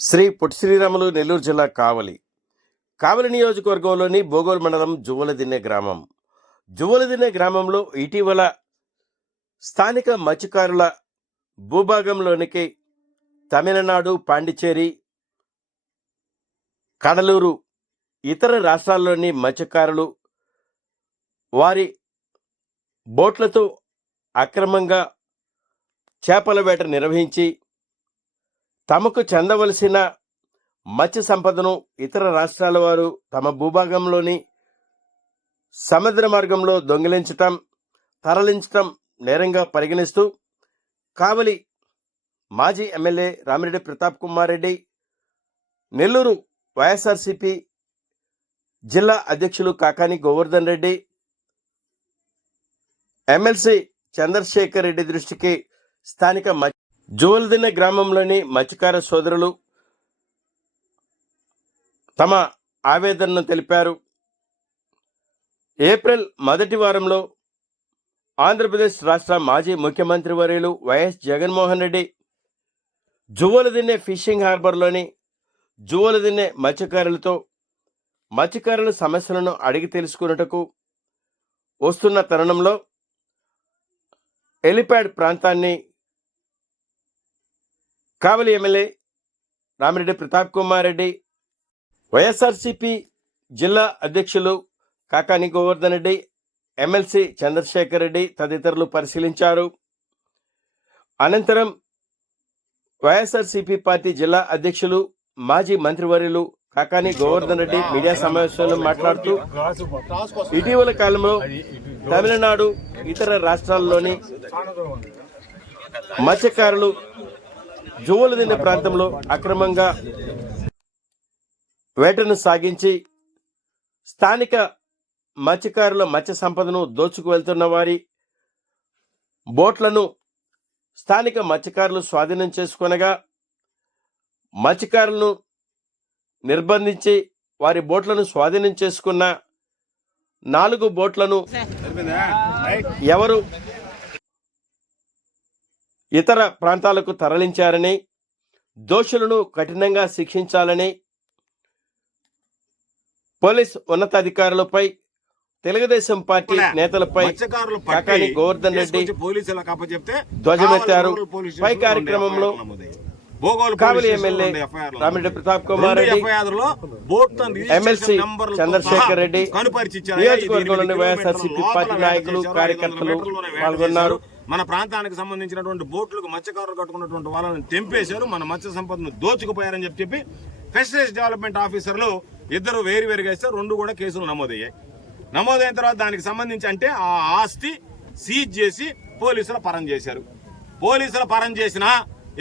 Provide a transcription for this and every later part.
శ్రీ పొట్టి శ్రీరాములు నెల్లూరు జిల్లా కావలి నియోజకవర్గంలోని బోగోలు మండలం జువ్వలదిన్నె గ్రామం. జువ్వలదిన్నె గ్రామంలో ఇటీవల స్థానిక మత్స్యకారుల భూభాగంలోనికి తమిళనాడు, పాండిచ్చేరి, కడలూరు, ఇతర రాష్ట్రాల్లోని మత్స్యకారులు వారి బోట్లతో అక్రమంగా చేపల వేట నిర్వహించి తమకు చెందవలసిన మత్స్య సంపదను ఇతర రాష్ట్రాల వారు తమ భూభాగంలోని సముద్ర మార్గంలో దొంగిలించటం, తరలించటం నేరంగా పరిగణిస్తూ కావలి మాజీ ఎమ్మెల్యే రామిరెడ్డి ప్రతాప్ కుమార్ రెడ్డి, నెల్లూరు వైఎస్ఆర్సీపీ జిల్లా అధ్యక్షులు కాకాని గోవర్ధన్ రెడ్డి, ఎమ్మెల్సీ చంద్రశేఖర్ రెడ్డి దృష్టికి స్థానిక జువ్వలదిన్నె గ్రామంలోని మత్స్యకార సోదరులు తమ ఆవేదనను తెలిపారు. ఏప్రిల్ మొదటి వారంలో ఆంధ్రప్రదేశ్ రాష్ట్ర మాజీ ముఖ్యమంత్రి వర్యులు వైఎస్ జగన్మోహన్ రెడ్డి జువ్వలదిన్నె ఫిషింగ్ హార్బర్లోని జువ్వలదిన్నె మత్స్యకారుల సమస్యలను అడిగి తెలుసుకున్నట్టుకు వస్తున్న తరుణంలో హెలిప్యాడ్ ప్రాంతాన్ని కావలి ఎమ్మెల్యే రామిరెడ్డి ప్రతాప్ కుమార్ రెడ్డి, వైఎస్ఆర్సీపీ జిల్లా అధ్యక్షులు కాకాని గోవర్ధన్ రెడ్డి, ఎమ్మెల్సీ చంద్రశేఖర్ రెడ్డి తదితరులు పరిశీలించారు. అనంతరం వైఎస్ఆర్సీపీ పార్టీ జిల్లా అధ్యక్షులు మాజీ మంత్రివర్యులు కాకాని గోవర్ధన్ రెడ్డి మీడియా సమావేశంలో మాట్లాడుతూ ఇటీవల కాలంలో తమిళనాడు, ఇతర రాష్ట్రాల్లోని మత్స్యకారులు జువ్వలదిన్నె ప్రాంతంలో అక్రమంగా వేటను సాగించి స్థానిక మత్స్యకారుల మత్స్య సంపదను దోచుకు వెళ్తున్న వారి బోట్లను స్థానిక మత్స్యకారులు స్వాధీనం చేసుకొనగా మత్స్యకారులను నిర్బంధించి వారి బోట్లను స్వాధీనం చేసుకున్న 4 బోట్లను ఎవరు ఇతర ప్రాంతాలకు తరలించారని, దోషులను కఠినంగా శిక్షించాలని పోలీస్ ఉన్నతాధికారులపై, తెలుగుదేశం పార్టీ నేతలపై కాకాని గోవర్ధన్ రెడ్డి ధ్వజమెత్తారు. పై కార్యక్రమంలో కావలి ఎమ్మెల్యే రామిరెడ్డి ప్రతాప్ కుమార్ రెడ్డి, ఎమ్మెల్సీ చంద్రశేఖర్ రెడ్డి, నియోజకవర్గంలోని వైఎస్ఆర్సీపీ పార్టీ నాయకులు, కార్యకర్తలు పాల్గొన్నారు. మన ప్రాంతానికి సంబంధించినటువంటి బోట్లకు మత్స్యకారులు కట్టుకున్నటువంటి వాళ్ళని తెంపేశారు, మన మత్స్య సంపదను దోచుకుపోయారని చెప్పి ఫిషరీస్ డెవలప్మెంట్ ఆఫీసర్లు ఇద్దరు వేరువేరుగా ఇస్తారు. 2 కూడా కేసులు నమోదయ్యాయి. నమోదైన తర్వాత దానికి సంబంధించి అంటే ఆ ఆస్తి సీజ్ చేసి పోలీసులు పరం చేశారు. పోలీసులు పరం చేసినా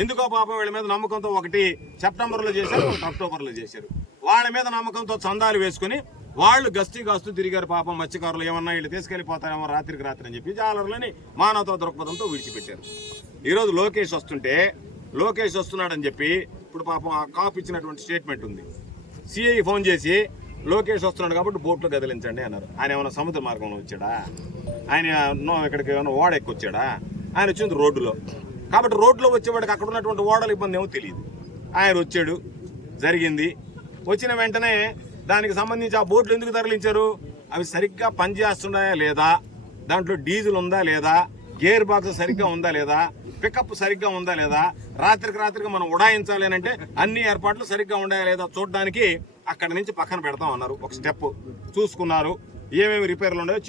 ఎందుకో పాపం వీళ్ళ మీద నమ్మకంతో ఒకటి సెప్టెంబర్లో చేశారు, ఒకటి అక్టోబర్లో చేశారు. వాళ్ళ మీద నమ్మకంతో చందాలు వేసుకుని వాళ్ళు గస్తూ తిరిగారు. పాపం మత్స్యకారులు ఏమన్నా వీళ్ళు తీసుకెళ్లిపోతారేమో రాత్రికి రాత్రి అని చెప్పి జాలర్లని మానవతా దృక్పథంతో విడిచిపెట్టారు. ఈరోజు లోకేష్ వస్తున్నాడని చెప్పి ఇప్పుడు పాపం ఆ కాపు ఇచ్చినటువంటి స్టేట్మెంట్ ఉంది. సిఐ ఫోన్ చేసి లోకేష్ వస్తున్నాడు కాబట్టి బోట్లు కదిలించండి అన్నారు. ఆయన ఏమైనా సముద్ర మార్గంలో వచ్చాడా? ఆయన ఇక్కడికి ఏమైనా ఓడ ఎక్కి వచ్చాడా? ఆయన వచ్చింది రోడ్డులో. కాబట్టి రోడ్లో వచ్చేవాడికి అక్కడ ఉన్నటువంటి ఓడల ఇబ్బంది ఏమో తెలియదు. ఆయన వచ్చాడు, జరిగింది. వచ్చిన వెంటనే దానికి సంబంధించి ఆ బోట్లు ఎందుకు తరలించారు? అవి సరిగ్గా పనిచేస్తున్నాయా లేదా, దాంట్లో డీజిల్ ఉందా లేదా, గేర్ బాక్స్ సరిగ్గా ఉందా లేదా, పికప్ సరిగ్గా ఉందా లేదా, రాత్రికి మనం ఉడాయించాలి అని అంటే అన్ని ఏర్పాట్లు సరిగ్గా ఉన్నాయా లేదా చూడడానికి అక్కడి నుంచి పక్కన పెడతాం అన్నారు. ఒక స్టెప్ చూసుకున్నారు, ఏమేమి రిపేర్లు ఉన్నాయో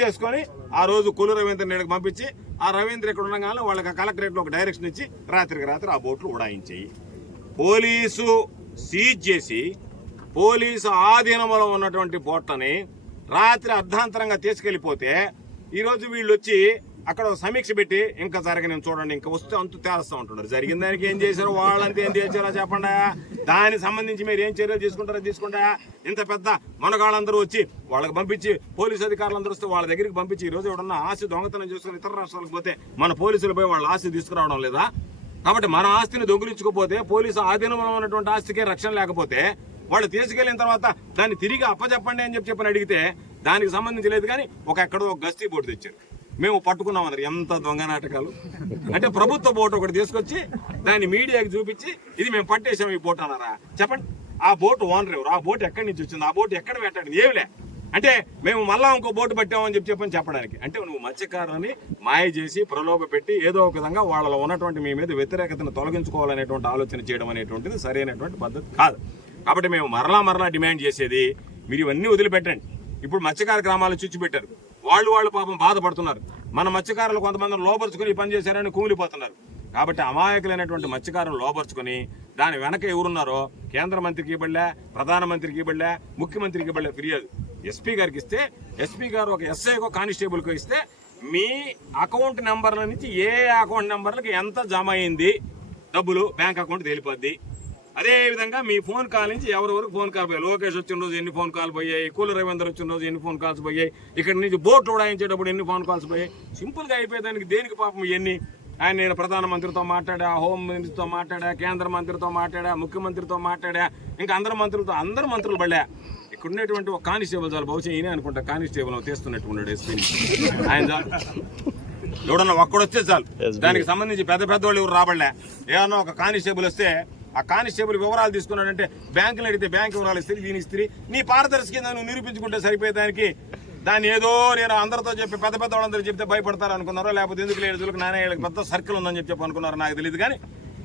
చేసుకొని ఆ రోజు కొలు రవీంద్ర రెడ్డికి పంపించి ఆ రవీంద్ర ఇక్కడ ఉండగానే వాళ్ళకి కలెక్టరేట్లో ఒక డైరెక్షన్ ఇచ్చి రాత్రికి ఆ బోట్లు ఉడాయించాయి. పోలీసు సీజ్ చేసి పోలీసు ఆధీనంలో ఉన్నటువంటి బోట్లని రాత్రి అర్ధాంతరంగా తీసుకెళ్లిపోతే ఈరోజు వీళ్ళు వచ్చి అక్కడ సమీక్ష పెట్టి ఇంకా జరగని చూడండి, ఇంకా వస్తే అంతు తేలుస్తూ ఉంటున్నారు. జరిగిన దానికి ఏం చేశారు, వాళ్ళంతా ఏం చేశారో చెప్పండి. దానికి సంబంధించి మీరు ఏం చర్యలు తీసుకుంటా. ఇంత పెద్ద మనగాళ్ళందరూ వచ్చి వాళ్ళకి పంపించి, పోలీసు అధికారులందరూ వస్తే వాళ్ళ దగ్గరికి పంపించి ఈరోజు ఎవడన్నా ఆస్తి దొంగతనం చేసుకుని ఇతర రాష్ట్రాలకు పోతే మన పోలీసులు పోయి వాళ్ళ ఆస్తి తీసుకురావడం లేదా? కాబట్టి మన ఆస్తిని దొంగిలించుకోపోతే, పోలీసు ఆధీనంలో ఉన్నటువంటి ఆస్తికే రక్షణ లేకపోతే వాళ్ళు తీసుకెళ్లిన తర్వాత దాన్ని తిరిగి అప్పచెప్పండి అని చెప్పని అడిగితే దానికి సంబంధించి లేదు. కానీ ఎక్కడో ఒక గస్తీ బోర్డు తెచ్చారు. మేము పట్టుకున్నామన్నారు. ఎంత దొంగ నాటకాలు! అంటే ప్రభుత్వ బోట్ ఒకటి తీసుకొచ్చి దాన్ని మీడియాకి చూపించి ఇది మేము పట్టేసాం ఈ బోట్ అన్నారా? చెప్పండి. ఆ బోట్ ఓనర్ ఎవరు? ఆ బోట్ ఎక్కడి నుంచి వచ్చింది? ఆ బోట్ ఎక్కడ పెట్టండి? ఏమిలే అంటే మేము మళ్ళా ఇంకో బోటు పట్టామని చెప్పని చెప్పడానికి. అంటే నువ్వు మత్స్యకారులని మాయ చేసి ప్రలోభ పెట్టి ఏదో ఒక విధంగా వాళ్ళలో ఉన్నటువంటి మీ మీద వ్యతిరేకతను తొలగించుకోవాలనేటువంటి ఆలోచన చేయడం అనేటువంటిది సరైనటువంటి పద్ధతి కాదు. కాబట్టి మేము మరలా డిమాండ్ చేసేది మీరు ఇవన్నీ వదిలిపెట్టండి. ఇప్పుడు మత్స్యకార గ్రామాలు చుచ్చిపెట్టారు, వాళ్ళు పాపం బాధపడుతున్నారు. మన మత్స్యకారులు కొంతమందిని లోపరుచుకుని ఈ పని చేశారని కూలిపోతున్నారు. కాబట్టి అమాయకులైనటువంటి మత్స్యకారులు లోపరుచుకొని దాని వెనక ఎవరున్నారో కేంద్ర మంత్రికి ఇవ్వలే, ప్రధానమంత్రికి ఇవ్వలే, ముఖ్యమంత్రికి ఇవ్వలే ఫిర్యాదు ఎస్పీ గారికి ఇస్తే, ఎస్పీ గారు ఒక ఎస్ఐకో కానిస్టేబుల్కో ఇస్తే మీ అకౌంట్ నెంబర్ల నుంచి ఏ అకౌంట్ నెంబర్లకి ఎంత జమ అయింది డబ్బులు బ్యాంక్ అకౌంట్ తెలిపోద్ది. అదేవిధంగా మీ ఫోన్ కాల్ నుంచి ఎవరెవరికి ఫోన్ కాల్ పోయాయి, లోకేష్ వచ్చిన రోజు ఎన్ని ఫోన్ కాల్ పోయాయి, కూల రవీందర్ వచ్చిన రోజు ఎన్ని ఫోన్ కాల్స్ పోయాయి, ఇక్కడ నుంచి బోట్ ఉడాయించేటప్పుడు ఎన్ని ఫోన్ కాల్స్ పోయాయి. సింపుల్గా అయిపోయేదానికి దేనికి పాపం ఎన్ని ఆయన నేను ప్రధానమంత్రితో మాట్లాడా, హోం మినిస్టర్తో మాట్లాడా, కేంద్ర మంత్రితో మాట్లాడా, ముఖ్యమంత్రితో మాట్లాడా, ఇంకా అందరు మంత్రులు పడ్డా. ఇక్కడ ఉన్నటువంటి ఒక కానిస్టేబుల్ చాలు, బహుశా ఈయనే అనుకుంటా కానిస్టేబుల్ తీస్తున్నట్టుకున్నాడు ఎస్పీని. ఆయన చాలు, ఎవడన్నా ఒక్కడొస్తే చాలు. దానికి సంబంధించి పెద్దవాళ్ళు ఎవరు రాబడలే. ఏమన్నా ఒక కానిస్టేబుల్ వస్తే ఆ కానిస్టేబుల్ వివరాలు తీసుకున్నాడంటే బ్యాంకులు అడిగితే బ్యాంక్ వివరాలు ఇస్తే దీని ఇస్త్రీ నీ పారదర్శకంగా నువ్వు నిరూపించుకుంటే సరిపోయేదానికి దాన్ని ఏదో నేను అందరితో చెప్పి పెద్ద వాళ్ళందరూ చెప్తే భయపడతారు అనుకున్నారో, లేకపోతే ఎందుకు లేదు నాణ్యాలకు పెద్ద సర్కిల్ ఉందని చెప్పి అనుకున్నారో నాకు తెలియదు. కానీ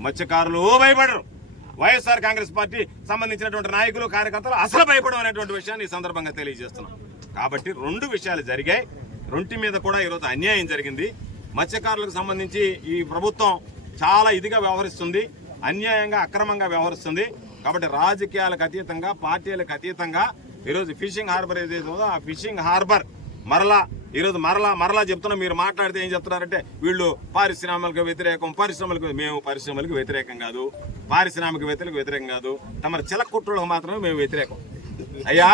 మత్స్యకారులు భయపడరు. వైఎస్ఆర్ కాంగ్రెస్ పార్టీ సంబంధించినటువంటి నాయకులు కార్యకర్తలు అసలు భయపడడం అనేటువంటి విషయాన్ని ఈ సందర్భంగా తెలియజేస్తున్నాం. కాబట్టి రెండు విషయాలు జరిగాయి. రొంటి మీద కూడా ఈరోజు అన్యాయం జరిగింది. మత్స్యకారులకు సంబంధించి ఈ ప్రభుత్వం చాలా ఇదిగా వ్యవహరిస్తుంది, అన్యాయంగా అక్రమంగా వ్యవహరిస్తుంది. కాబట్టి రాజకీయాలకు అతీతంగా, పార్టీలకు అతీతంగా ఈరోజు ఫిషింగ్ హార్బర్ ఏదైతే ఉందో ఆ ఫిషింగ్ హార్బర్ ఈరోజు మరలా చెప్తున్నా. మీరు మాట్లాడితే ఏం చెప్తున్నారంటే వీళ్ళు పారిశ్రామిక వ్యతిరేకం, మేము పరిశ్రమలకు వ్యతిరేకం కాదు, పారిశ్రామిక వ్యతిరేకం కాదు, తమ చిలకొట్టులకు మాత్రమే మేము వ్యతిరేకం. అయ్యా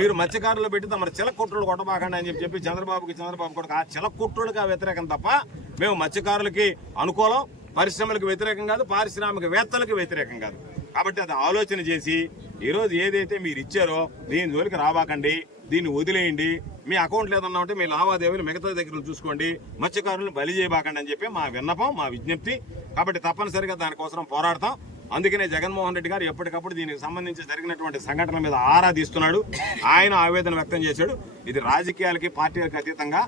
మీరు మత్స్యకారులు పెట్టి తమ చిలకొట్టులు కొట్టబాకండి అని చెప్పి చంద్రబాబు కూడా ఆ చిలకొట్టులుగా వ్యతిరేకం తప్ప మేము మత్స్యకారులకి అనుకూలం, పరిశ్రమలకు వ్యతిరేకం కాదు, పారిశ్రామికవేత్తలకు వ్యతిరేకం కాదు. కాబట్టి అది ఆలోచన చేసి ఈరోజు ఏదైతే మీరు ఇచ్చారో దీని జోలికి రాబాకండి, దీన్ని వదిలేయండి. మీ అకౌంట్లో ఏదన్నా ఉంటే మీ లావాదేవీలు మిగతా దగ్గర చూసుకోండి, మత్స్యకారులను బలి చేయబాకండి అని చెప్పి మా విన్నపం, మా విజ్ఞప్తి. కాబట్టి తప్పనిసరిగా దానికోసం పోరాడతాం. అందుకనే జగన్మోహన్ రెడ్డి గారు ఎప్పటికప్పుడు దీనికి సంబంధించి జరిగినటువంటి సంఘటనల మీద ఆరా తీస్తున్నాడు. ఆయన ఆవేదన వ్యక్తం చేశాడు. ఇది రాజకీయాలకి, పార్టీలకు అతీతంగా